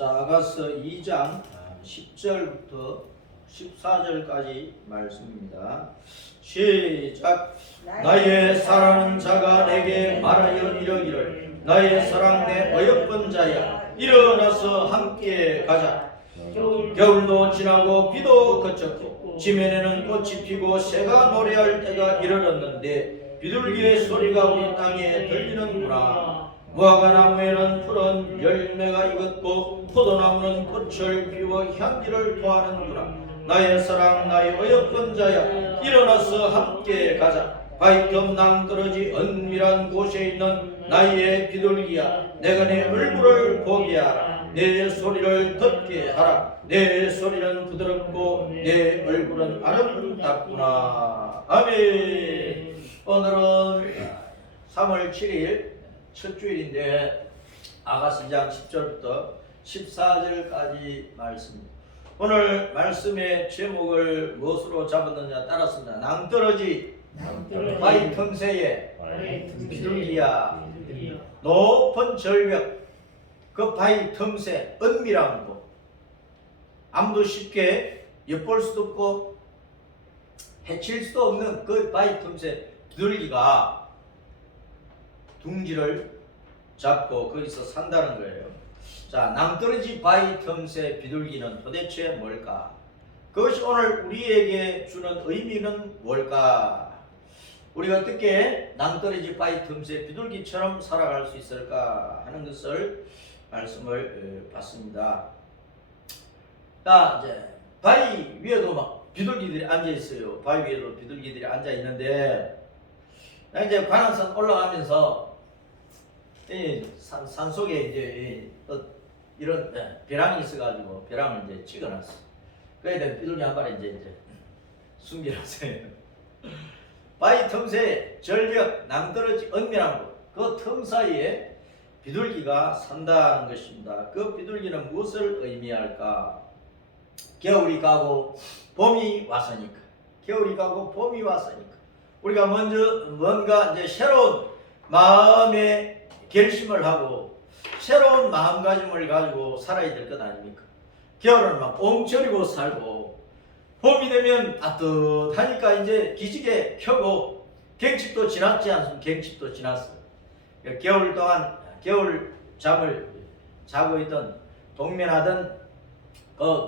자, 아가서 2장 10절부터 14절까지 말씀입니다. 시작. 나의 사랑하는 자가 내게 말하여 이르기를 나의 사랑 내 어여쁜 자야 일어나서 함께 가자. 겨울도 지나고 비도 그쳤고 지면에는 꽃이 피고 새가 노래할 때가 이르렀는데 비둘기의 소리가 우리 땅에 들리는구나. 무화과 나무에는 푸른 열매가 익었고 포도나무는 꽃을 피워 향기를 토하는구나. 나의 사랑 나의 어여쁜 자야 일어나서 함께 가자. 바위틈 낭떠러지 은밀한 곳에 있는 나의 비둘기야 내가 내 얼굴을 보게 하라. 내 소리를 듣게 하라. 내 소리는 부드럽고 내 얼굴은 아름답구나. 아멘. 오늘은 3월 7일 첫 주일인데 아가서 2장 10절부터 14절까지 말씀입니다. 오늘 말씀의 제목을 무엇으로 잡았느냐 따랐습니다. 낭떠러지 바위 틈새에 비둘기야 높은 절벽 그 바위 틈새 은밀한 곳 아무도 쉽게 엿볼 수도 없고 해칠 수도 없는 그 바위 틈새 비둘기가 둥지를 잡고 거기서 산다는 거예요. 자, 낭떠러지 바위 틈새 비둘기는 도대체 뭘까? 그것이 오늘 우리에게 주는 의미는 뭘까? 우리가 어떻게 낭떠러지 바위 틈새 비둘기처럼 살아갈 수 있을까 하는 것을 말씀을 봤습니다. 자, 이제 바위 위에도 막 비둘기들이 앉아 있어요. 바위 위에도 비둘기들이 앉아 있는데 이제 관악산 올라가면서 산 속에 이제 이런 벼랑이 있어가지고 벼랑을 이제 찍어놨어. 그래야 비둘기 한 마리 이제 숨겨놨어요. 바위 틈새 절벽 낭떠러지 은밀한 곳 그 틈 사이에 비둘기가 산다는 것입니다. 그 비둘기는 무엇을 의미할까? 겨울이 가고 봄이 왔으니까. 겨울이 가고 봄이 왔으니까. 우리가 먼저 뭔가 이제 새로운 마음의 결심을 하고 새로운 마음가짐을 가지고 살아야 될 것 아닙니까? 겨울은 막 엉쳐리고 살고 봄이 되면 따뜻하니까 이제 기지개 켜고 갱칩도 지났지 않습니까? 갱칩도 지났어요. 겨울 동안 겨울 잠을 자고 있던 동면하던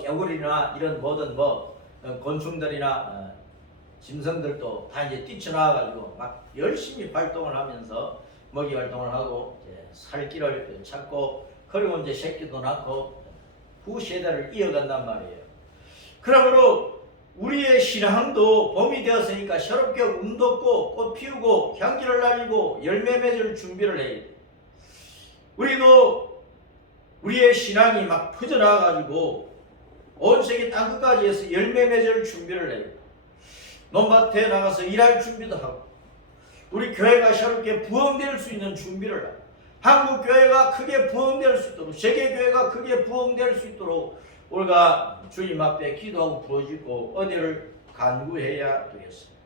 개구리나 이런 모든 곤충들이나 짐승들도 다 이제 뛰쳐나와가지고 막 열심히 활동을 하면서 먹이 활동을 하고 이제 살길을 찾고 그리고 이제 새끼도 낳고 후세대를 이어간단 말이에요. 그러므로 우리의 신앙도 봄이 되었으니까 새롭게 운 돋고 꽃 피우고 향기를 날리고 열매 맺을 준비를 해야 돼. 우리도 우리의 신앙이 막 퍼져나가가지고 온 세계 땅끝까지 해서 열매 맺을 준비를 해야 돼. 논밭에 나가서 일할 준비도 하고 우리 교회가 새롭게 부흥될 수 있는 준비를 하고 한국 교회가 크게 부흥될 수 있도록 세계 교회가 크게 부흥될 수 있도록 우리가 주님 앞에 기도하고 부어지고 은혜를 간구해야 되겠습니다.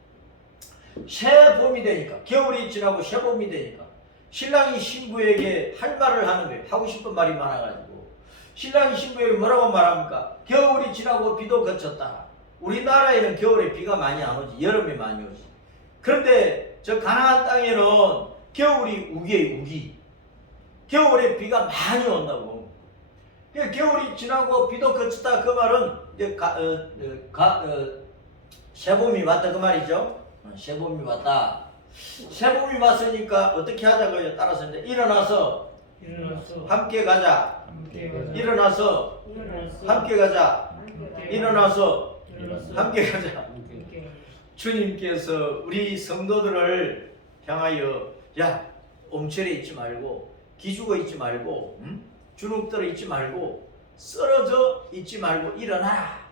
새 봄이 되니까 겨울이 지나고 새 봄이 되니까 신랑이 신부에게 할 말을 하는 거예요. 하고 싶은 말이 많아가지고 신랑이 신부에게 뭐라고 말합니까? 겨울이 지나고 비도 그쳤다. 우리나라에는 겨울에 비가 많이 안 오지. 여름에 많이 오지. 그런데 저 가나안 땅에는 겨울이 우기예요. 우기. 겨울에 비가 많이 온다고. 겨울이 지나고 비도 그쳤다 그 말은 이제 새봄이 왔다 그 말이죠. 새봄이 왔다. 새봄이 왔으니까 어떻게 하자고요? 따라서 이제 일어나서 함께 가자. 일어나서 함께 가자. 일어나서 함께 가자. 주님께서 우리 성도들을 향하여 야 옴철에 있지 말고 기죽어 있지 말고 주눅들어 있지 말고 쓰러져 있지 말고 일어나라.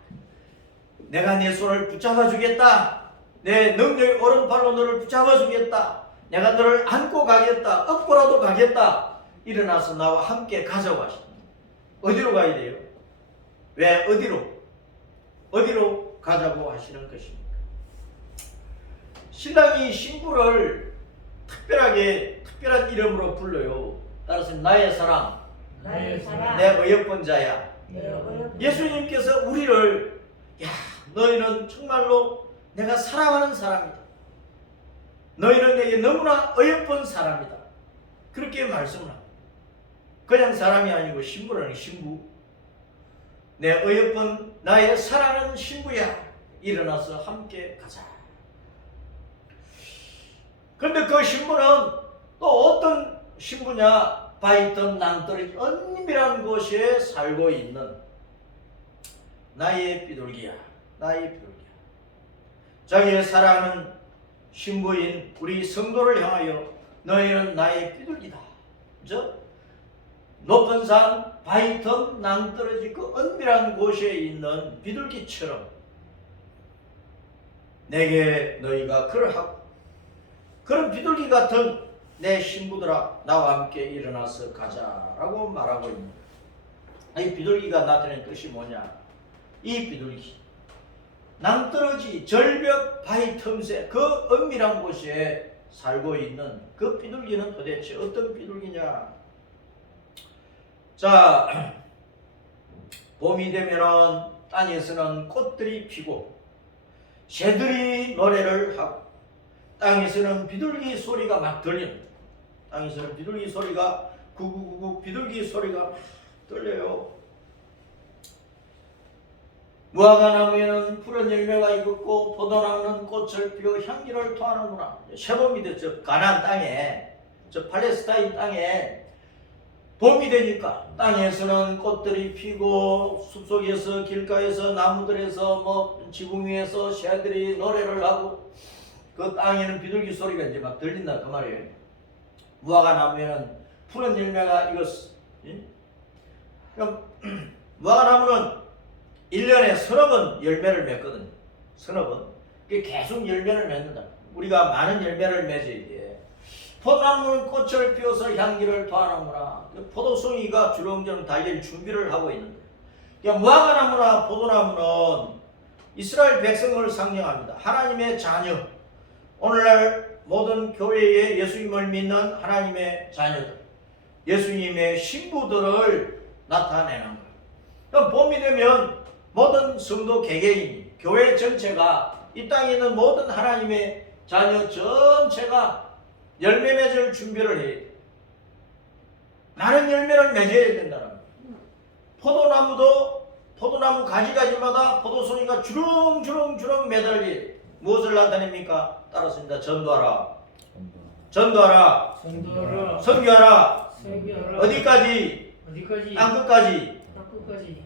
내가 내 손을 붙잡아 주겠다. 내 능력의 오른팔로 너를 붙잡아 주겠다. 내가 너를 안고 가겠다. 업고라도 가겠다. 일어나서 나와 함께 가자고 하십니다. 어디로 가야 돼요? 왜 어디로 가자고 하시는 것입니까? 신랑이 신부를 특별한 이름으로 불러요. 따라서 나의 사랑, 나의 사랑 내 어여쁜 자야. 내 어여쁜 예수님께서 우리를 야 너희는 정말로 내가 사랑하는 사람이다. 너희는 내게 너무나 어여쁜 사람이다. 그렇게 말씀을 합니다. 그냥 사람이 아니고 신부라는 신부. 내 어여쁜 나의 사랑하는 신부야. 일어나서 함께 가자. 그런데 그 신부는 또 어떤 신부냐? 바위던 낭떠러지 은밀한 곳에 살고 있는 나의 비둘기야. 나의 비둘기야. 자기의 사랑하는 신부인 우리 성도를 향하여 너희는 나의 비둘기다. 저 높은 산 바위던 낭떠러지 그 은밀한 곳에 있는 비둘기처럼 내게 너희가 그러하고 그런 비둘기 같은 내 신부들아 나와 함께 일어나서 가자라고 말하고 있는 거예요. 이 비둘기가 나타낸 뜻이 뭐냐? 이 비둘기 낭떠러지 절벽 바위 틈새 그 은밀한 곳에 살고 있는 그 비둘기는 도대체 어떤 비둘기냐? 자, 봄이 되면은 땅에서는 꽃들이 피고 새들이 노래를 하고 땅에서는 비둘기 소리가 막 들립니다. 땅에서는 비둘기 소리가 구구구구 비둘기 소리가 막 들려요. 무화과나무에는 푸른 열매가 익었고 포도나무는 꽃을 피워 향기를 토하는구나. 새봄이 됐죠. 가나안 땅에 저 팔레스타인 땅에 봄이 되니까 땅에서는 꽃들이 피고 숲속에서 길가에서 나무들에서 뭐 지붕 위에서 새들이 노래를 하고 그 땅에는 비둘기 소리가 이제 막 들린다 그 말이에요. 무화과 나무에는 푸른 열매가 익었어. 그럼 무화과 나무는 1년에 서너 번 열매를 맺거든요. 서너 번. 그게 계속 열매를 맺는다. 우리가 많은 열매를 맺어야 돼. 포도나무는 꽃을 피워서 향기를 토하는구나. 포도송이가 주렁주렁 달릴 준비를 하고 있는 거예요. 그러니까 무화과나무나 포도나무는 이스라엘 백성을 상징합니다. 하나님의 자녀. 오늘날 모든 교회에 예수님을 믿는 하나님의 자녀들, 예수님의 신부들을 나타내는 거예요. 그럼 봄이 되면 모든 성도 개개인, 교회 전체가 이 땅에 있는 모든 하나님의 자녀 전체가 열매 맺을 준비를 해야 돼. 많은 열매를 맺어야 된다는 거예요. 포도나무도 포도나무 가지가지마다 포도송이가 주렁주렁 매달리 무엇을 나타냅니까? 따랐습니다. 전도하라. 전도하라. 전도하라. 선교하라. 선교하라. 어디까지? 어디까지? 땅끝까지. 땅끝까지.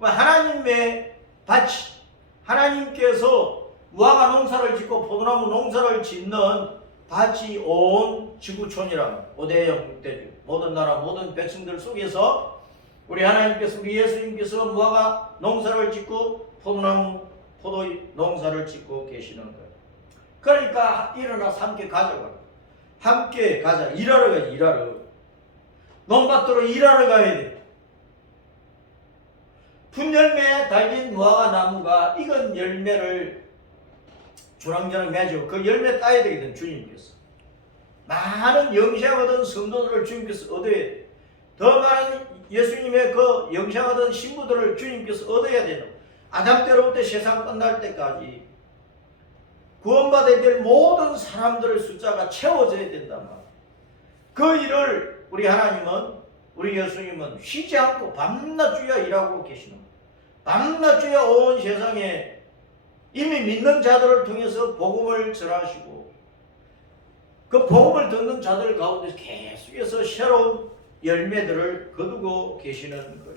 하나님의 밭이 하나님께서 무화과 농사를 짓고 포도나무 농사를 짓는 밭이 온 지구촌이라는 오대영 대주 모든 나라 모든 백성들 속에서 우리 하나님께서 우리 예수님께서 무화과 농사를 짓고 포도나무 포도 농사를 짓고 계시는 거예요. 그러니까 일어나서 함께 가자고. 함께 가자. 일하러 가자. 일하러. 논밭으로 일하러 가야 돼. 분열매에 달린 무화과 나무가 익은 열매를 주렁주렁 맺어 그 열매 따야 되거든. 주님께서 많은 영생하던 성도들을 주님께서 얻어야 돼. 더 많은 예수님의 그 영생하던 신부들을 주님께서 얻어야 되는 아담 때로부터 세상 끝날 때까지 구원받아야 될 모든 사람들의 숫자가 채워져야 된단 말이에요. 그 일을 우리 하나님은 우리 예수님은 쉬지 않고 밤낮 주야 일하고 계시는 거예요. 밤낮 주야 온 세상에 이미 믿는 자들을 통해서 복음을 전하시고 그 복음을 듣는 자들 가운데서 계속해서 새로운 열매들을 거두고 계시는 거예요.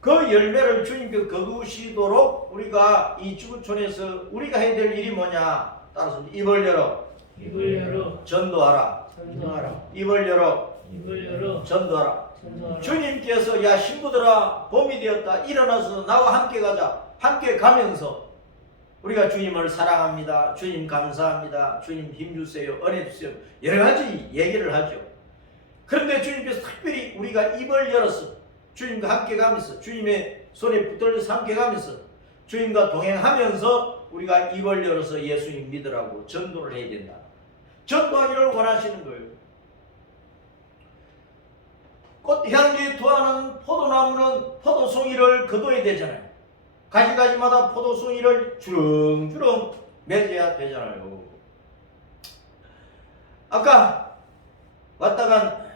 그 열매를 주님께 거두시도록 우리가 이 지구촌에서 우리가 해야 될 일이 뭐냐? 따라서 입을 열어. 입을 열어. 전도하라. 전도하라. 입을 열어. 입을 열어. 전도하라. 전도하라. 주님께서 야 신부들아 봄이 되었다. 일어나서 나와 함께 가자. 함께 가면서 우리가 주님을 사랑합니다. 주님 감사합니다. 주님 힘주세요. 은혜 주세요. 여러 가지 얘기를 하죠. 그런데 주님께서 특별히 우리가 입을 열어서 주님과 함께 가면서 주님의 손에 붙들려서 함께 가면서 주님과 동행하면서 우리가 입을 열어서 예수님 믿으라고 전도를 해야 된다. 전도하기를 원하시는 거예요. 꽃향기 토하는 포도나무는 포도송이를 거둬야 되잖아요. 가지가지마다 포도송이를 주렁주렁 맺어야 되잖아요. 아까 왔다 간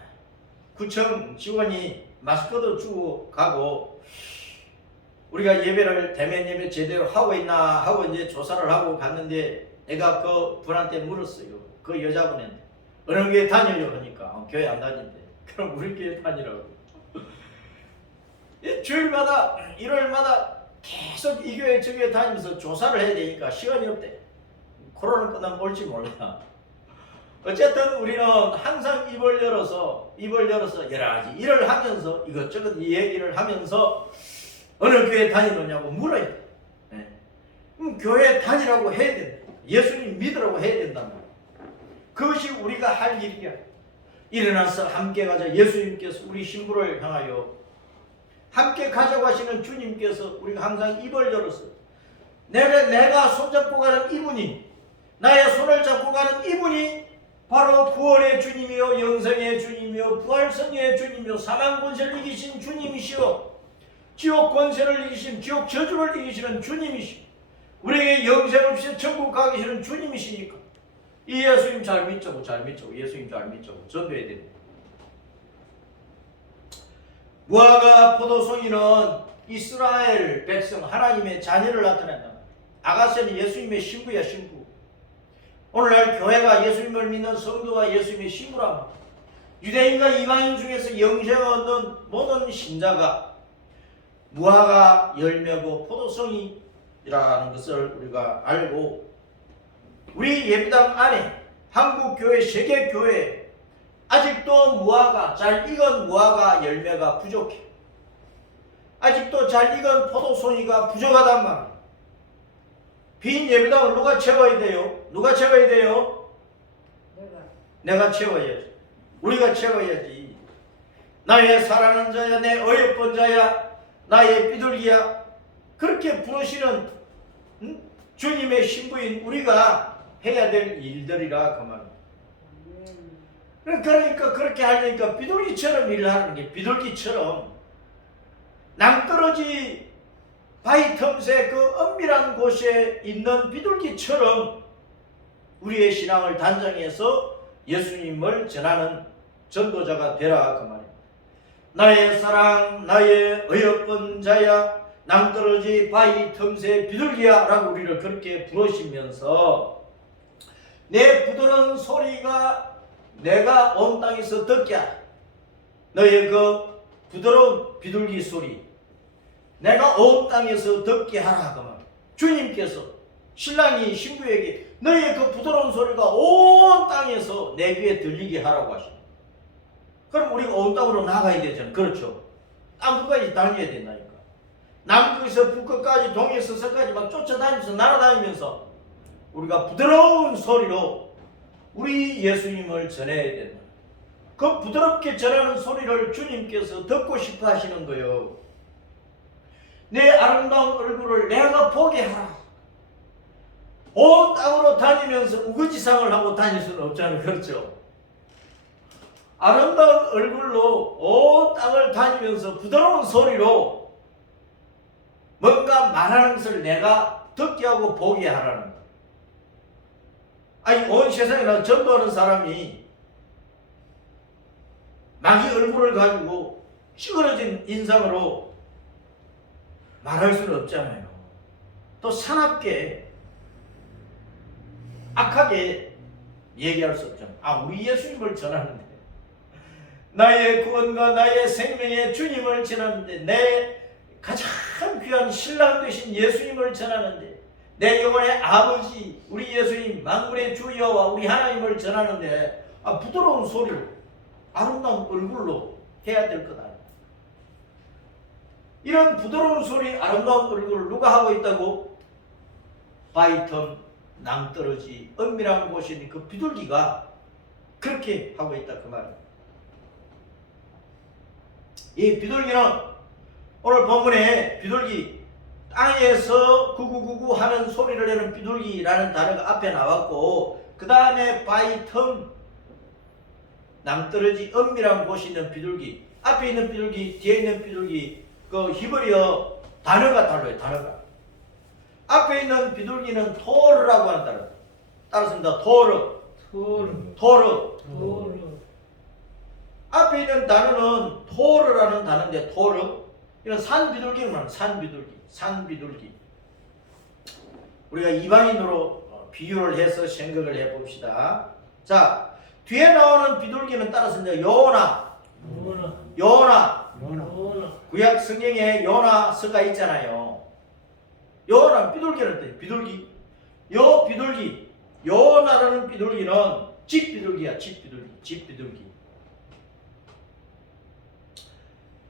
구청 직원이 마스크도 주고 가고 우리가 예배를 대면 예배 제대로 하고 있나 하고 이제 조사를 하고 갔는데 내가 그 분한테 물었어요. 그 여자분한테 어느 교회 다녀요 하니까 교회 안 다닌대. 그럼 우리 교회 다니라고. 주일마다 일요일마다 계속 이 교회 저 교회 다니면서 조사를 해야 되니까 시간이 없대. 코로나 끝나면 올지 몰라. 어쨌든 우리는 항상 입을 열어서 여러 가지 일을 하면서 이것저것 얘기를 하면서 어느 교회 다니느냐고 물어야 돼. 네. 교회 다니라고 해야 된다. 예수님 믿으라고 해야 된다. 그것이 우리가 할 일이야. 일어나서 함께 가자. 예수님께서 우리 신부를 향하여 함께 가자고 하시는 주님께서 우리가 항상 입을 열어서 내가 손잡고 가는 이분이 나의 손을 잡고 가는 이분이 바로 구원의 주님이요 영생의 주님이요 부활성의 주님이요 사망 권세를 이기신 주님이시요 지옥 권세를 이기신 지옥 저주를 이기시는 주님이시 우리에게 영생 없이 천국 가기 싫은 주님이시니까 이 예수님 잘 믿자고 예수님 잘 믿자고 전도해야 됩니다. 무화과 포도송이는 이스라엘 백성 하나님의 자녀를 나타낸다. 아가새는 예수님의 신부야 신부. 오늘날 교회가 예수님을 믿는 성도가 예수님의 신부라. 유대인과 이방인 중에서 영생을 얻는 모든 신자가 무화과 열매고 포도송이라는 것을 우리가 알고 우리 예배당 안에 한국교회 세계교회 아직도 무화과 잘 익은 무화과 열매가 부족해. 아직도 잘 익은 포도송이가 부족하단 말이야. 빈 예배당을 누가 채워야 돼요? 누가 채워야 돼요? 내가 채워야지. 우리가 채워야지. 나의 사랑하는 자야, 내 어여쁜 자야, 나의 비둘기야. 그렇게 부르시는 주님의 신부인 우리가 해야 될 일들이라 그 말입니다. 그러니까 그렇게 하려니까 비둘기처럼 일을 하는 게 비둘기처럼 낭떠러지 바위 틈새 그 은밀한 곳에 있는 비둘기처럼 우리의 신앙을 단장해서 예수님을 전하는 전도자가 되라 그 말입니다. 나의 사랑 나의 어여쁜 자야 낭떠러지 바위 틈새 비둘기야 라고 우리를 그렇게 부르시면서 내 부드러운 소리가 내가 온 땅에서 듣게 하라. 너의 그 부드러운 비둘기 소리 내가 온 땅에서 듣게 하라 그 말. 주님께서 신랑이 신부에게 너의 그 부드러운 소리가 온 땅에서 내 귀에 들리게 하라고 하십니다. 그럼 우리가 온 땅으로 나가야 되잖아요. 그렇죠. 땅 끝까지 다녀야 된다니까. 남극에서 북극까지 동에서 서까지 막 쫓아다니면서 날아다니면서 우리가 부드러운 소리로 우리 예수님을 전해야 된다. 그 부드럽게 전하는 소리를 주님께서 듣고 싶어 하시는 거예요. 내 아름다운 얼굴을 내가 보게 하라. 온 땅으로 다니면서 우거지상을 하고 다닐 수는 없잖아요. 그렇죠? 아름다운 얼굴로 온 땅을 다니면서 부드러운 소리로 뭔가 말하는 것을 내가 듣게 하고 보게 하라는 거예요. 아니 온 세상에 전도하는 사람이 자기 얼굴을 가지고 찌그러진 인상으로 말할 수는 없잖아요. 또 사납게 악하게 얘기할 수 없잖아요. 우리 예수님을 전하는데 나의 구원과 나의 생명의 주님을 전하는데 내 가장 귀한 신랑 되신 예수님을 전하는데 내 영혼의 아버지 우리 예수님 만군의 주 여호와 우리 하나님을 전하는데 부드러운 소리로 아름다운 얼굴로 해야 될 거다. 이런 부드러운 소리 아름다운 얼굴을 누가 하고 있다고? 바위틈 낭떠러지 은밀한 곳에 있는 그 비둘기가 그렇게 하고 있다 그 말이에요. 이 비둘기는 오늘 본문에 비둘기 땅에서 구구구구 하는 소리를 내는 비둘기라는 단어가 앞에 나왔고 그 다음에 바위 틈 낭떠러지 은밀한 곳이 있는 비둘기 앞에 있는 비둘기, 뒤에 있는 비둘기, 그 히브리어 단어가 달라요. 단어가. 앞에 있는 비둘기는 토르라고 하는 단어. 따라습니다. 토르. 토르. 토르. 토르. 앞에 있는 단어는 토르라는 단어인데 토르. 이런 산 비둘기를 말하는 산 비둘기. 산 비둘기. 우리가 이방인으로 비유를 해서 생각을 해봅시다. 자, 뒤에 나오는 비둘기는 따라서 요나, 요나. 요나, 요나. 구약 성경에 요나서가 있잖아요. 요나 비둘기는 뜻, 비둘기. 요 비둘기, 요나라는 비둘기는 집 비둘기야, 집 비둘기, 집 비둘기.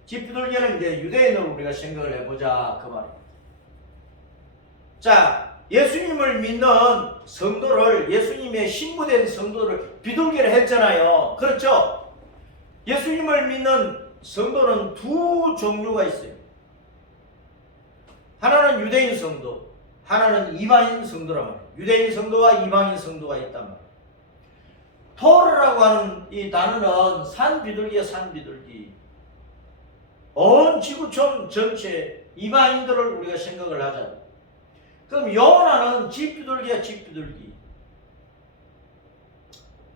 집 비둘기는 이제 유대인으로 우리가 생각을 해보자 그 말입니다. 자, 예수님을 믿는 성도를, 예수님의 신부된 성도를 비둘기를 했잖아요. 그렇죠? 예수님을 믿는 성도는 두 종류가 있어요. 하나는 유대인 성도, 하나는 이방인 성도란 말이에요. 유대인 성도와 이방인 성도가 있단 말이에요. 토르라고 하는 이 단어는 산 비둘기야, 산 비둘기. 온 지구촌 전체 이방인들을 우리가 생각을 하자. 그럼 요나는 집 비둘기야, 집 비둘기.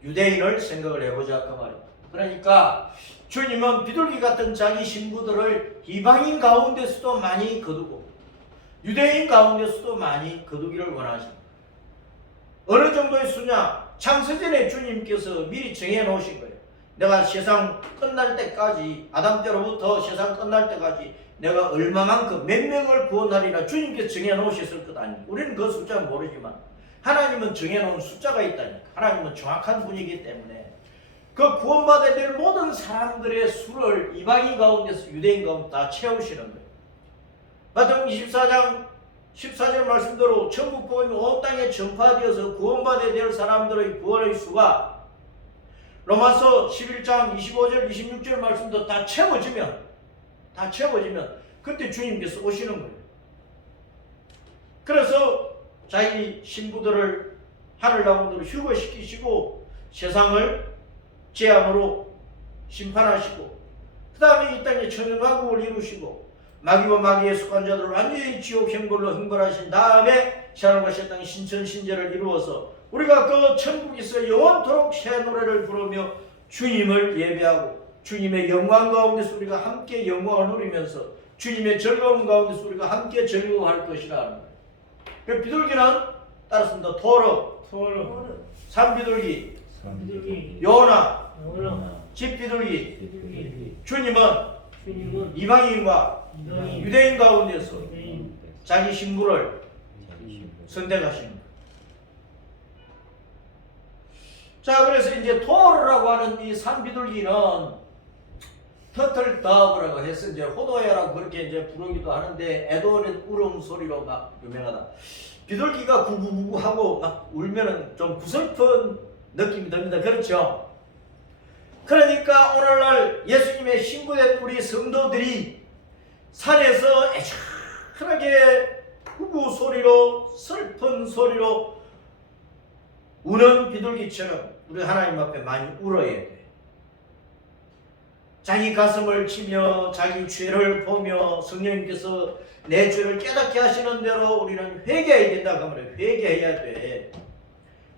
유대인을 생각을 해보자 그 말이에요. 그러니까 주님은 비둘기 같은 자기 신부들을 이방인 가운데서도 많이 거두고 유대인 가운데서도 많이 거두기를 원하십니다. 어느 정도의 수냐? 창세전에 주님께서 미리 정해 놓으신 거예요. 내가 세상 끝날 때까지, 아담 때로부터 세상 끝날 때까지 내가 얼마만큼 몇 명을 구원하리라 주님께서 정해 놓으셨을 것 아니에요. 우리는 그 숫자는 모르지만 하나님은 정해 놓은 숫자가 있다니까. 하나님은 정확한 분이기 때문에 그 구원받아야 될 모든 사람들의 수를 이방인 가운데서 유대인 가운데 다 채우시는 거예요. 마태복음 24장 14절 말씀대로 천국 복음이 온 땅에 전파되어서 구원받아야 될 사람들의 구원의 수가 로마서 11장 25절 26절 말씀도 다 채워지면 그때 주님께서 오시는 거예요. 그래서 자기 신부들을 하늘 가운데로 휴거시키시고 세상을 재앙으로 심판하시고 그 다음에 이 땅에 천연왕국을 이루시고 마귀와 마귀의 속한 자들을 완전히 지옥 형벌로 형벌하신 다음에 하늘과 새 땅의 신천신제를 이루어서 우리가 그 천국에서 영원토록 새 노래를 부르며 주님을 예배하고 주님의 영광 가운데서 우리가 함께 영광을 누리면서 주님의 즐거움 가운데서 우리가 함께 즐거워할 것이라는 거예요. 그 비둘기는 따랐습니다. 토르, 산비둘기, 비둘기. 요나, 요나. 집비둘기. 비둘기. 주님은 이방인과 이방인. 유대인 가운데서 유대인. 자기 신부를 선택하시는 거예요. 자, 그래서 이제 토르라고 하는 이 산비둘기는 터틀더브라고 해서 이제 호도야라고 그렇게 이제 부르기도 하는데 에드워드 울음소리로 막 유명하다. 비둘기가 구구구구 하고 막 울면은 좀 구슬픈 느낌이 듭니다. 그렇죠? 그러니까 오늘날 예수님의 신부된 우리 성도들이 산에서 애절하게 구구 소리로 슬픈 소리로 우는 비둘기처럼 우리 하나님 앞에 많이 울어야 돼. 자기 가슴을 치며 자기 죄를 보며 성령님께서 내 죄를 깨닫게 하시는 대로 우리는 회개해야 된다. 그러면 회개해야 돼.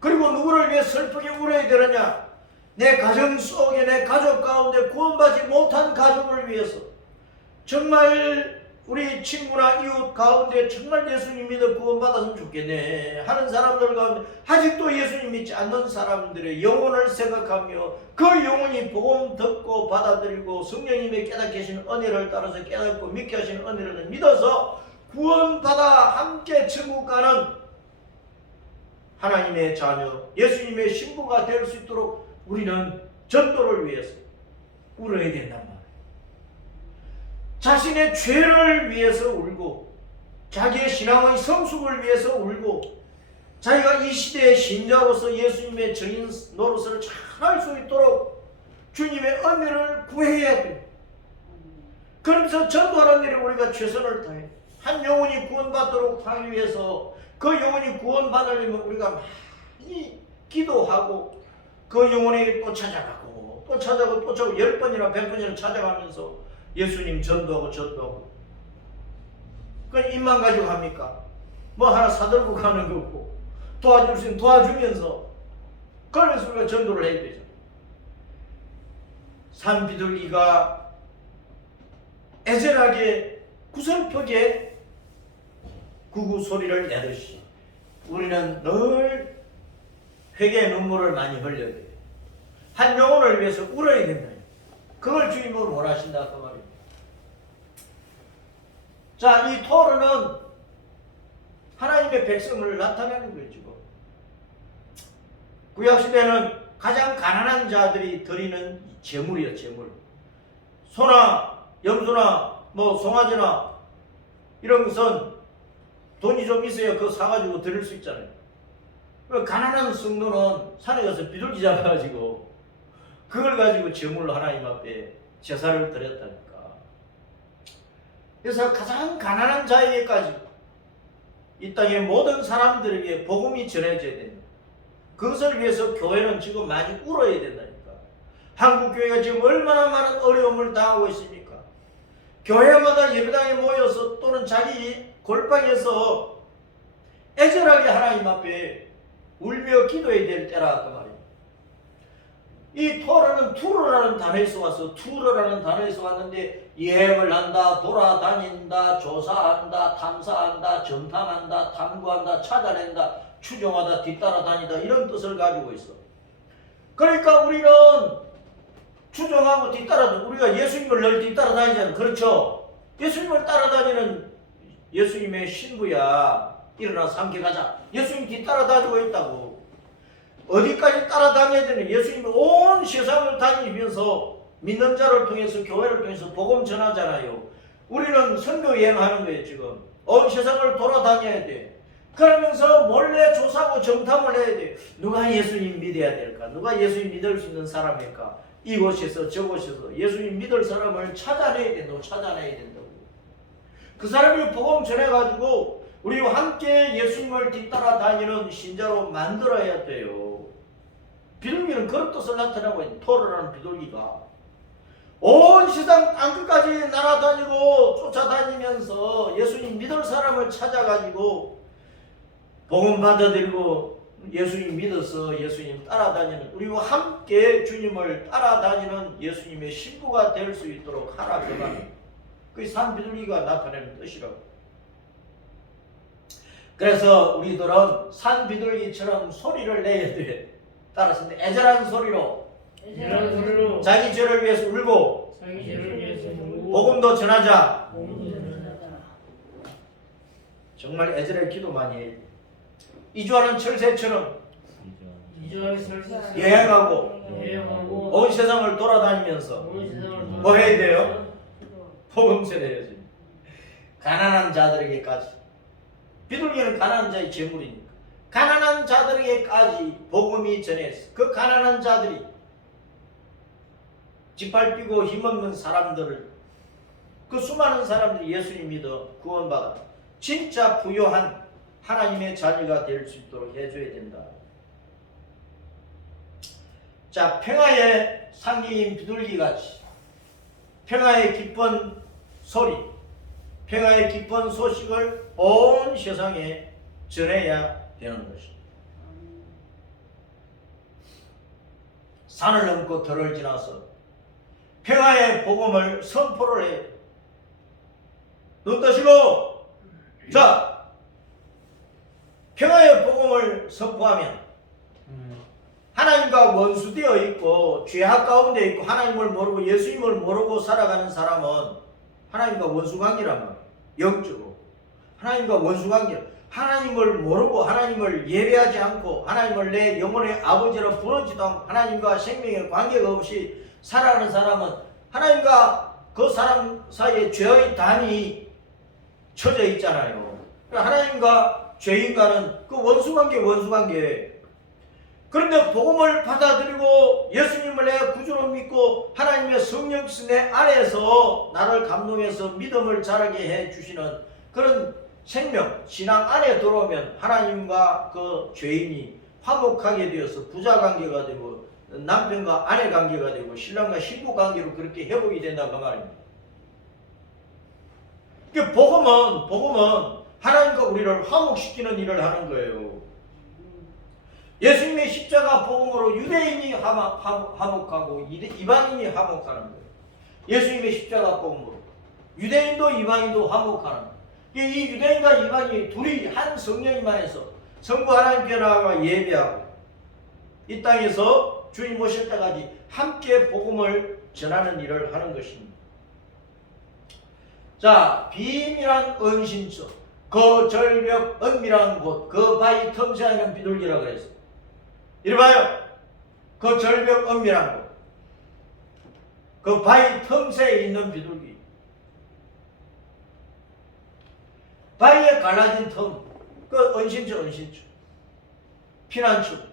그리고 누구를 위해 슬프게 울어야 되느냐? 내 가정 속에 내 가족 가운데 구원받지 못한 가족을 위해서 정말 우리 친구나 이웃 가운데 정말 예수님 믿어 구원받았으면 좋겠네 하는 사람들 가운데 아직도 예수님 믿지 않는 사람들의 영혼을 생각하며 그 영혼이 복음 듣고 받아들이고 성령님의 깨닫게 하시는 은혜를 따라서 깨닫고 믿게 하시는 은혜를 믿어서 구원받아 함께 천국 가는 하나님의 자녀 예수님의 신부가 될 수 있도록 우리는 전도를 위해서 울어야 된단 말이에요. 자신의 죄를 위해서 울고 자기의 신앙의 성숙을 위해서 울고 자기가 이 시대의 신자로서 예수님의 정인 노릇을 잘 할 수 있도록 주님의 은혜를 구해야 돼요. 그러면서 전도하는 일에 우리가 최선을 다해 한 영혼이 구원받도록 하기 위해서 그 영혼이 구원받으려면 우리가 많이 기도하고 그 영혼에게 또 찾아가고 또 찾아가고 또 찾아가고 10번이나 100번이나 찾아가면서 예수님 전도하고 전도하고. 그냥 입만 가지고 합니까? 뭐 하나 사들고 가는 거고 도와줄 수 있으면 도와주면서 그러면서 우리가 전도를 해야 되죠. 산비둘기가 애절하게 구슬프게 구구 소리를 내듯이 우리는 늘 회개의 눈물을 많이 흘려야 돼요. 한 영혼을 위해서 울어야 된다. 그걸 주님은 원하신다 그 말입니다. 자, 이 토르는 하나님의 백성을 나타내는 거예요. 지금 구약시대는 가장 가난한 자들이 드리는 제물이에요. 제물. 소나 염소나 뭐 송아지나 이런 것은 돈이 좀 있어야 그거 사가지고 드릴 수 있잖아요. 가난한 성도는 산에 가서 비둘기 잡아가지고 그걸 가지고 제물로 하나님 앞에 제사를 드렸다니까. 그래서 가장 가난한 자에게까지 이 땅의 모든 사람들에게 복음이 전해져야 된다. 그것을 위해서 교회는 지금 많이 울어야 된다니까. 한국 교회가 지금 얼마나 많은 어려움을 당하고 있습니까? 교회마다 예배당에 모여서 또는 자기 골방에서 애절하게 하나님 앞에 울며 기도해야 될 때라 그 말이에요. 이 토라는 투르라는 단어에서 와서 투르라는 단어에서 왔는데 여행을 한다, 돌아다닌다, 조사한다, 탐사한다, 정탐한다, 탐구한다, 찾아낸다, 추종하다, 뒤따라다니다 이런 뜻을 가지고 있어. 그러니까 우리는 추종하고 뒤따라도 우리가 예수님을 늘 뒤따라다니잖아요. 그렇죠? 예수님을 따라다니는 예수님의 신부야. 일어나 삼켜 가자. 예수님 뒤따라다니고 있다고. 어디까지 따라다녀야 되는 예수님이 온 세상을 다니면서 믿는 자를 통해서 교회를 통해서 복음 전하잖아요. 우리는 선교 여행하는 거예요. 지금 온 세상을 돌아다녀야 돼. 그러면서 몰래 조사하고 정탐을 해야 돼. 누가 예수님 믿어야 될까? 누가 예수님 믿을 수 있는 사람일까? 이곳에서 저곳에서 예수님 믿을 사람을 찾아내야 된다고. 찾아내야 된다고. 그 사람이 복음 전해가지고 우리와 함께 예수님을 뒤따라 다니는 신자로 만들어야 돼요. 비둘기는 그런 뜻을 나타내고 있는 토르라는 비둘기가 온 세상 땅끝까지 날아다니고 쫓아다니면서 예수님 믿을 사람을 찾아가지고 복음 받아들이고 예수님 믿어서 예수님 따라다니는 우리와 함께 주님을 따라다니는 예수님의 신부가 될 수 있도록 하라 그 말이에요. 그게 산비둘기가 나타내는 뜻이라고. 그래서 우리들은 산비둘기처럼 소리를 내야 돼. 따라서 애절한 소리로 이런 소리로 자기 죄를 위해서 울고 자기 죄를 위해서 울고 복음도 전하자. 복음도 전하자. 정말 애절하게 기도 많이 해야 돼. 이주하는 철새처럼 이주하는 설사 여행하고 여행하고 온 세상을 돌아다니면서 온 세상을 뭐 해야 돼요? 복음 전해야지. 가난한 자들에게까지. 비둘기는 가난한 자의 재물이니까. 가난한 자들에게까지 복음이 전해서 그 가난한 자들이 짓밟히고 힘없는 사람들을 그 수많은 사람들이 예수님 믿어 구원받아 진짜 부요한 하나님의 자녀가 될 수 있도록 해줘야 된다. 자, 평화의 상징인 비둘기같이 평화의 기쁜 소리, 평화의 기쁜 소식을 온 세상에 전해야 되는 것입니다. 산을 넘고 들을 지나서 평화의 복음을 선포를 해요. 눈 뜨시고, 자, 평화의 복음을 선포하면 하나님과 원수되어 있고 죄악 가운데 있고 하나님을 모르고 예수님을 모르고 살아가는 사람은 하나님과 원수관계란 말이에요. 영적으로 하나님과 원수관계, 하나님을 모르고 하나님을 예배하지 않고 하나님을 내 영혼의 아버지로 부르지도 않고 하나님과 생명의 관계가 없이 살아가는 사람은 하나님과 그 사람 사이에 죄의 단이 쳐져 있잖아요. 하나님과 죄인과는 그 원수관계. 그런데 복음을 받아들이고 예수님을 내 구주로 믿고 하나님의 성령께서 내 안에서 나를 감동해서 믿음을 자라게 해주시는 그런 생명, 신앙 안에 들어오면 하나님과 그 죄인이 화목하게 되어서 부자관계가 되고 남편과 아내 관계가 되고 신랑과 신부 관계로 그렇게 회복이 된다 그 말입니다. 그 복음은 하나님과 우리를 화목시키는 일을 하는 거예요. 예수님의 십자가 복음으로 유대인이 화목하고 이방인이 화목하는 거예요. 예수님의 십자가 복음으로 유대인도 이방인도 화목하는 거예요. 이 유대인과 이방인이 둘이 한 성령님만에서 성부 하나님께 나아가 예배하고 이 땅에서 주님 오실 때까지 함께 복음을 전하는 일을 하는 것입니다. 자, 비밀한 은신처, 그 절벽 은밀한 곳, 그 바위 틈새에 있는 비둘기라 그랬어요. 이리 봐요. 그 절벽 은밀한 곳, 그 바위 틈새에 있는 비둘기. 바위에 갈라진 틈, 그 은신처. 피난처.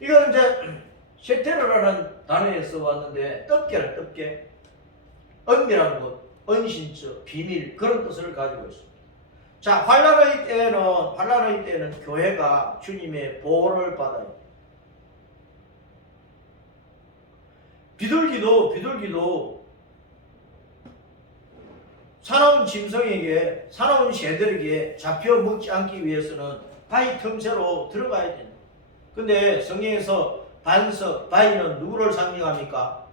이건 이제 셰테르라는 단어에서 왔는데 덮개라 덮개. 은밀한 곳, 은신처, 비밀 그런 뜻을 가지고 있습니다. 자, 환란의 때에는 교회가 주님의 보호를 받아요. 비둘기도 사나운 짐승에게, 사나운 새들에게 잡혀 먹지 않기 위해서는 바위 틈새로 들어가야 됩니다. 근데 성경에서 반석, 바위는 누구를 상징합니까?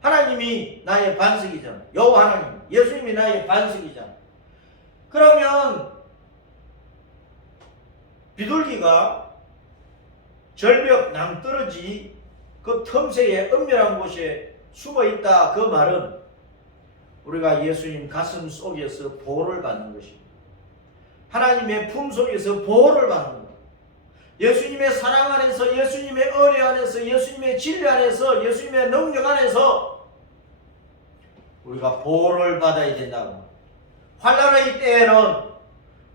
하나님이 나의 반석이잖아. 여호와 하나님, 예수님이 나의 반석이잖아. 그러면 비둘기가 절벽 낭떠러지 그 틈새에 은밀한 곳에 숨어 있다. 그 말은 우리가 예수님 가슴 속에서 보호를 받는 것입니다. 하나님의 품 속에서 보호를 받는 것. 예수님의 사랑 안에서, 예수님의 은혜 안에서, 예수님의 진리 안에서, 예수님의 능력 안에서 우리가 보호를 받아야 된다고. 환난의 때에는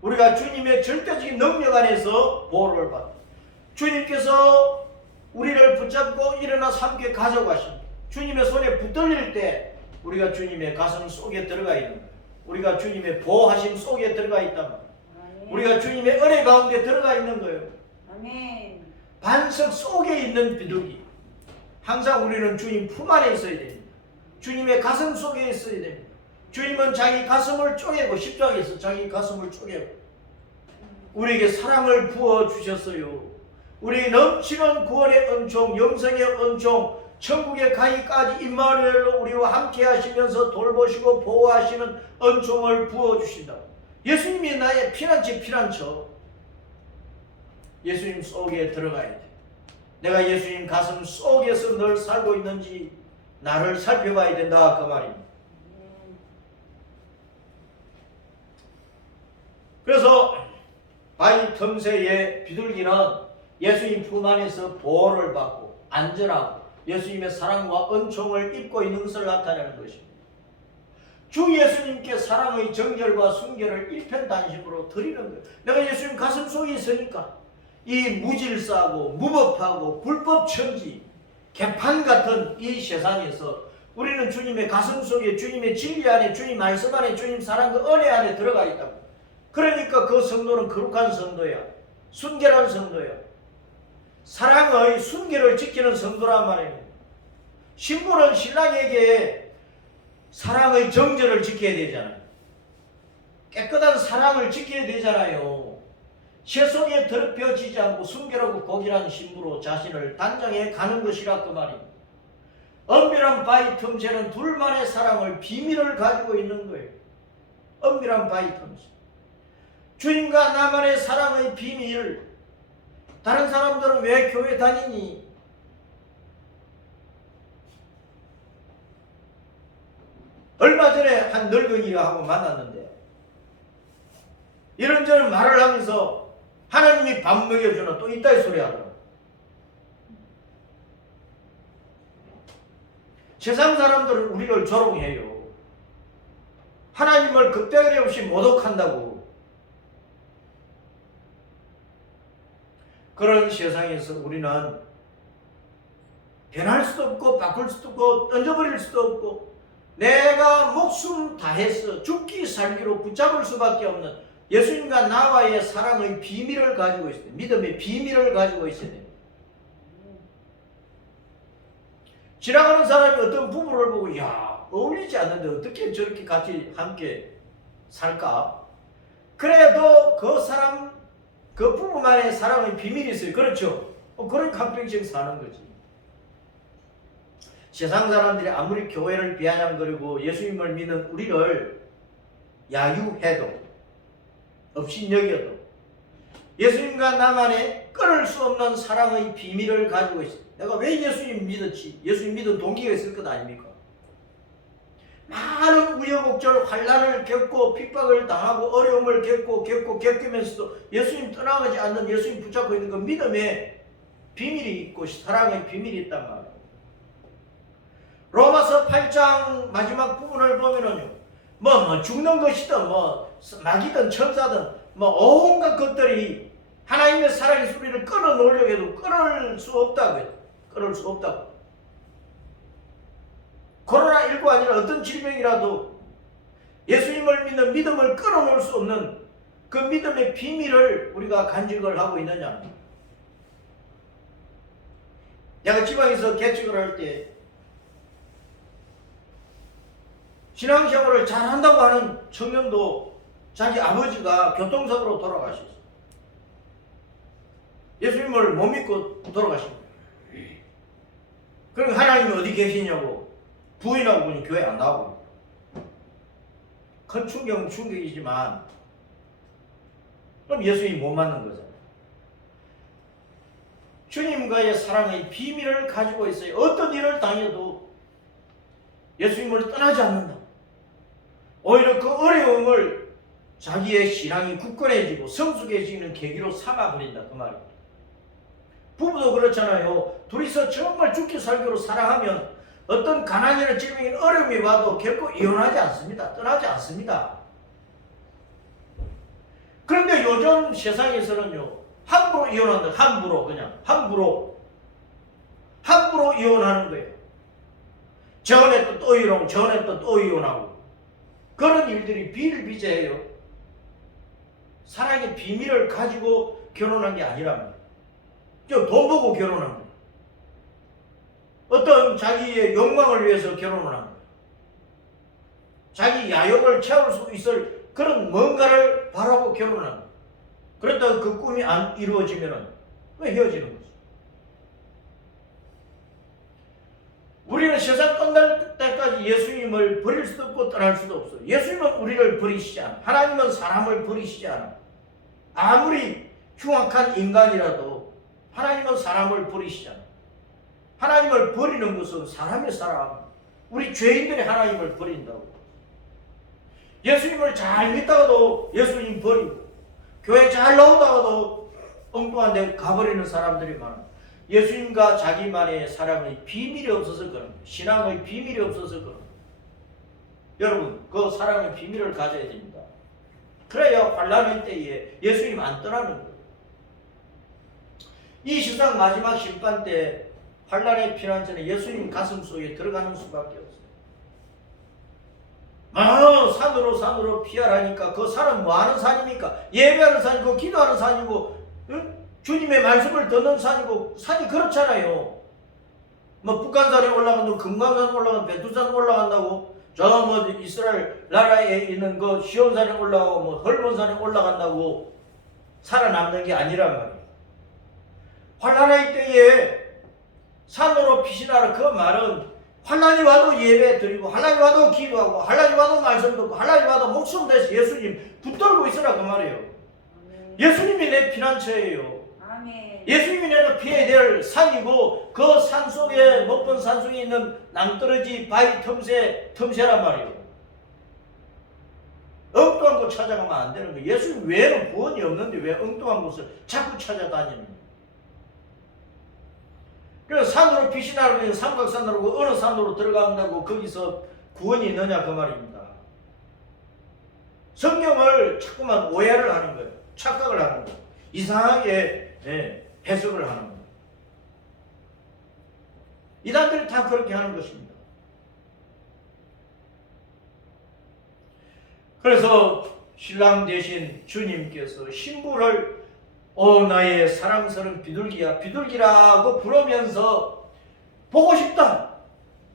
우리가 주님의 절대적인 능력 안에서 보호를 받아. 주님께서 우리를 붙잡고 일어나서 함께 가져가십니다. 주님의 손에 붙들릴 때 우리가 주님의 가슴 속에 들어가 있는 거예요. 우리가 주님의 보호하심 속에 들어가 있단 말이에요. 우리가 주님의 은혜 가운데 들어가 있는 거예요. 아멘. 반석 속에 있는 비둘기. 항상 우리는 주님 품 안에 있어야 됩니다. 주님의 가슴 속에 있어야 됩니다. 주님은 자기 가슴을 쪼개고 십자가에서 자기 가슴을 쪼개고 우리에게 사랑을 부어주셨어요. 우리 넘치는 구원의 은총, 영생의 은총, 천국에 가기까지 임마누엘로 우리와 함께 하시면서 돌보시고 보호하시는 은총을 부어주신다. 예수님이 나의 피난처. 예수님 속에 들어가야 돼. 내가 예수님 가슴 속에서 늘 살고 있는지 나를 살펴봐야 된다. 그 말입니다. 그래서 바위 틈새의 비둘기는 예수님 품 안에서 보호를 받고 안전하고 예수님의 사랑과 은총을 입고 있는 것을 나타내는 것입니다. 주 예수님께 사랑의 정결과 순결을 일편단심으로 드리는 거예요. 내가 예수님 가슴 속에 있으니까 이 무질서하고 무법하고 불법천지 개판 같은 이 세상에서 우리는 주님의 가슴 속에 주님의 진리 안에 주님 말씀 안에 주님 사랑 그 은혜 안에 들어가 있다고. 그러니까 그 성도는 거룩한 성도야. 순결한 성도야. 사랑의 순결을 지키는 성도란 말입니다. 신부는 신랑에게 사랑의 정절을 지켜야 되잖아요. 깨끗한 사랑을 지켜야 되잖아요. 새 속에 더럽혀지지 않고 순결하고 고귀한 신부로 자신을 단장해 가는 것이라 그 말입니다. 은밀한 바위 틈새는 둘만의 사랑을 비밀을 가지고 있는 거예요. 은밀한 바위 틈새. 주님과 나만의 사랑의 비밀. 다른 사람들은 왜 교회 다니니? 얼마 전에 한 늙은이하고 만났는데 이런저런 말을 하면서 하나님이 밥 먹여주나 또 이따위 소리 하더라고. 세상 사람들은 우리를 조롱해요. 하나님을 급대가리 없이 모독한다고. 그런 세상에서 우리는 변할 수도 없고 바꿀 수도 없고 던져버릴 수도 없고 내가 목숨 다해서 죽기 살기로 붙잡을 수밖에 없는 예수님과 나와의 사랑의 비밀을 가지고 있어야 돼. 믿음의 비밀을 가지고 있어야 돼. 지나가는 사람이 어떤 부부를 보고 야 어울리지 않는데 어떻게 저렇게 같이 함께 살까? 그래도 그 사람 그 부부만의 사랑의 비밀이 있어요. 그렇죠? 그런 감정식 사는 거지. 세상 사람들이 아무리 교회를 비아냥거리고 예수님을 믿는 우리를 야유해도 없인 여겨도 예수님과 나만의 끊을 수 없는 사랑의 비밀을 가지고 있어. 내가 왜 예수님 믿었지? 예수님 믿은 동기가 있을 것 아닙니까? 많은 우여곡절 환난을 겪고 핍박을 당하고 어려움을 겪으면서도 예수님 떠나가지 않는 예수님 붙잡고 있는 그 믿음의 비밀이 있고 사랑의 비밀이 있단 말이에요. 로마서 8장 마지막 부분을 보면은요, 죽는 것이든 마귀든 천사든 온갖 것들이 하나님의 사랑의 소리를 끊어놓으려고 해도 끊을 수 없다고요. 끊을 수 없다고. 코로나19 아니라 어떤 질병이라도 예수님을 믿는 믿음을 끊어놓을 수 없는 그 믿음의 비밀을 우리가 간직을 하고 있느냐. 내가 지방에서 개척을 할 때 신앙생활을 잘한다고 하는 청년도 자기 아버지가 교통사고로 돌아가셨어요. 예수님을 못 믿고 돌아가신 거예요. 그럼 하나님이 어디 계시냐고 부인하고 보니 교회 안 나오고. 큰 충격은 충격이지만 그럼 예수님이 못 맞는 거잖아요. 주님과의 사랑의 비밀을 가지고 있어요. 어떤 일을 당해도 예수님을 떠나지 않는다. 오히려 그 어려움을 자기의 신앙이 굳건해지고 성숙해지는 계기로 삼아버린다. 그 말입니다. 부부도 그렇잖아요. 둘이서 정말 죽기 살기로 사랑하면 어떤 가난이나 질병이 어려움이 와도 결코 이혼하지 않습니다. 떠나지 않습니다. 그런데 요즘 세상에서는요, 함부로 이혼한다. 함부로 이혼하는 거예요. 전에 또 이혼, 전에 또 이혼하고. 그런 일들이 비일비재해요. 사랑의 비밀을 가지고 결혼한 게 아니랍니다. 돈 보고 결혼한 거예요. 어떤 자기의 욕망을 위해서 결혼을 한 거예요. 자기 야욕을 채울 수 있을 그런 뭔가를 바라고 결혼을 한 거예요. 그렇다고 그 꿈이 안 이루어지면 왜 헤어지는 거죠? 우리는 세상 끝날 때까지 예수님을 버릴 수도 없고 떠날 수도 없어요. 예수님은 우리를 버리시지 않아. 하나님은 사람을 버리시지 않아. 아무리 흉악한 인간이라도 하나님은 사람을 버리시지 않아. 하나님을 버리는 것은 사람의 사람, 우리 죄인들이 하나님을 버린다고. 예수님을 잘 믿다가도 예수님 버리고 교회 잘 나오다가도 엉뚱한 데 가버리는 사람들이 많아. 예수님과 자기만의 사랑의 비밀이 없어서 그런 거예요. 신앙의 비밀이 없어서 그런 거예요. 여러분, 그 사랑의 비밀을 가져야 됩니다. 그래야 환난의 때에 예수님 안 떠나는 거예요. 이 세상 마지막 심판 때 환난의 피난처는 예수님 가슴 속에 들어가는 수밖에 없어요. 산으로 피하라니까 그 산은 뭐하는 산입니까? 예배하는 산이고 기도하는 산이고, 응? 주님의 말씀을 듣는 산이고. 산이 그렇잖아요. 북한산에 올라간다고, 금강산 올라간다고, 베투산 올라간다고, 이스라엘 나라에 있는 그 시온산에 올라가고 헐몬산에 올라간다고 살아남는 게 아니란 말이에요. 환난의 때에 산으로 피신하라. 그 말은 환난이 와도 예배 드리고, 환난이 와도 기도하고, 환난이 와도 말씀 듣고, 환난이 와도 목숨 대서 예수님 붙들고 있으라 그 말이에요. 예수님이 내 피난처예요. 예수님이 내가 피해야 될 산이고, 그 산 속에, 높은 산 속에 있는 낭떠러지 바위 틈새란 말이에요. 엉뚱한 곳 찾아가면 안 되는 거예요. 예수님 외에는 구원이 없는데 왜 엉뚱한 곳을 자꾸 찾아다니는. 그래서 산으로 피신하면 삼각산으로 어느 산으로 들어간다고 거기서 구원이 있느냐 그 말입니다. 성경을 자꾸만 오해를 하는 거예요. 착각을 하는 거예요. 이상하게 해석을 하는 거예요. 이단들이 다 그렇게 하는 것입니다. 그래서 신랑 대신 주님께서 신부를 나의 사랑스러운 비둘기야 비둘기라고 부르면서 보고 싶다.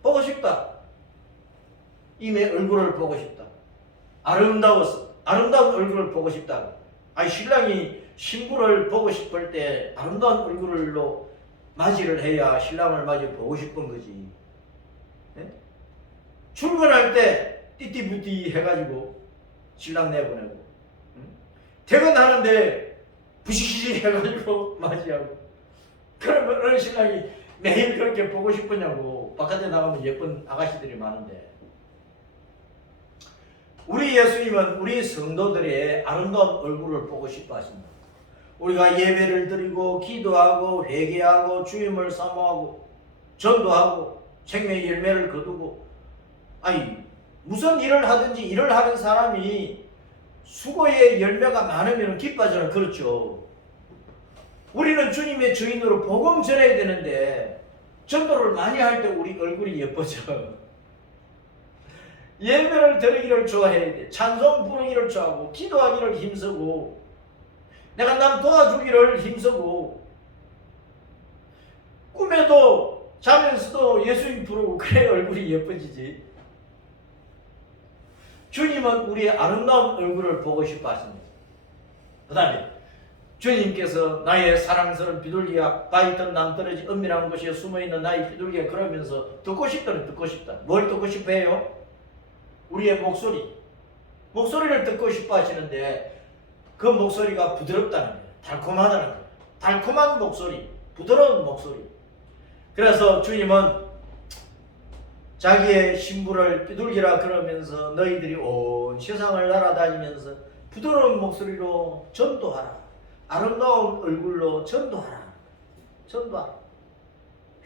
보고 싶다. 이내 얼굴을 보고 싶다. 아름다워서 아름다운 얼굴을 보고 싶다. 아니 신랑이 신부를 보고 싶을 때 아름다운 얼굴로 맞이를 해야 신랑을 맞이 보고 싶은 거지. 네? 출근할 때 띠띠부띠 해가지고 신랑 내보내고 퇴근하는데 부시시 해가지고 맞이하고 그러면 어느 신랑이 매일 그렇게 보고 싶으냐고. 바깥에 나가면 예쁜 아가씨들이 많은데 우리 예수님은 우리 성도들의 아름다운 얼굴을 보고 싶어 하십니다. 우리가 예배를 드리고 기도하고 회개하고 주님을 사모하고 전도하고 생명의 열매를 거두고 아니 무슨 일을 하든지 일을 하는 사람이 수고의 열매가 많으면 기뻐하잖아요. 그렇죠. 우리는 주님의 주인으로 복음 전해야 되는데 전도를 많이 할 때 우리 얼굴이 예뻐져. 예배를 드리기를 좋아해야 돼. 찬송 부르기를 좋아하고 기도하기를 힘쓰고 내가 남 도와주기를 힘쓰고 꿈에도 자면서도 예수님 부르고 그래 얼굴이 예뻐지지. 주님은 우리의 아름다운 얼굴을 보고 싶어 하십니다. 그 다음에 주님께서 나의 사랑스러운 비둘기야 바위든 남떨어진 은밀한 곳에 숨어있는 나의 비둘기야 그러면서 듣고 싶다는 듣고 싶다. 뭘 듣고 싶어 해요? 우리의 목소리. 목소리를 듣고 싶어 하시는데 그 목소리가 부드럽다는 거예요. 달콤하다는 거예요. 달콤한 목소리, 부드러운 목소리. 그래서 주님은 자기의 신부를 비둘기라 그러면서 너희들이 온 세상을 날아다니면서 부드러운 목소리로 전도하라. 아름다운 얼굴로 전도하라. 전도하라.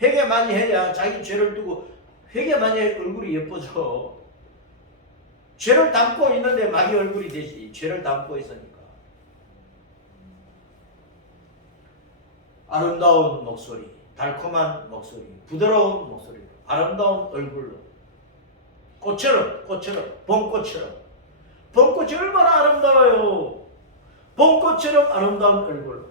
회개 많이 해야 자기 죄를 두고 회개 많이 해야 얼굴이 예뻐져. 죄를 담고 있는데 마귀 얼굴이 되지. 죄를 담고 있으니까. 아름다운 목소리, 달콤한 목소리, 부드러운 목소리, 아름다운 얼굴로 꽃처럼 봄꽃처럼 봄꽃이 얼마나 아름다워요. 봄꽃처럼 아름다운 얼굴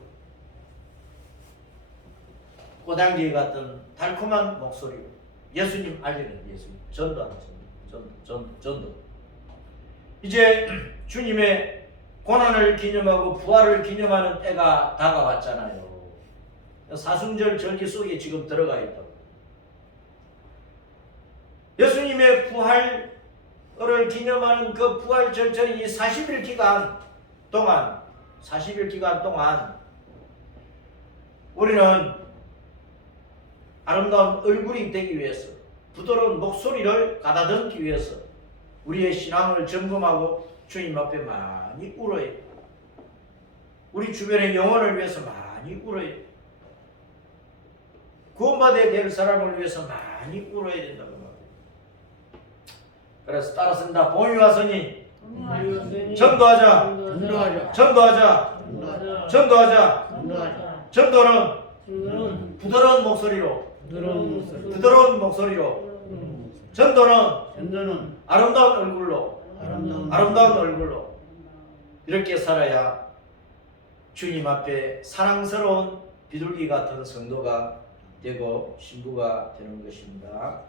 꽃향기 같은 달콤한 목소리로 예수님 알리는 예수님 전도하는 전도. 이제 주님의 고난을 기념하고 부활을 기념하는 때가 다가왔잖아요. 사순절 절기 속에 지금 들어가 있다고. 예수님의 부활을 기념하는 그 부활 절절이 40일 기간 동안 우리는 아름다운 얼굴이 되기 위해서 부드러운 목소리를 가다듬기 위해서 우리의 신앙을 점검하고 주님 앞에 많이 울어야 돼. 우리 주변의 영혼을 위해서 많이 울어야 돼. 구원받아야 될 사람을 위해서 많이 울어야 된다고 말이에요. 그래서 따라쓴다. 봄이 왔으니 전도하자. 전도는 부드러운 목소리로 전도는 아름다운 얼굴로 이렇게 살아야 주님 앞에 사랑스러운 비둘기 같은 성도가 되고 신부가 되는 것입니다.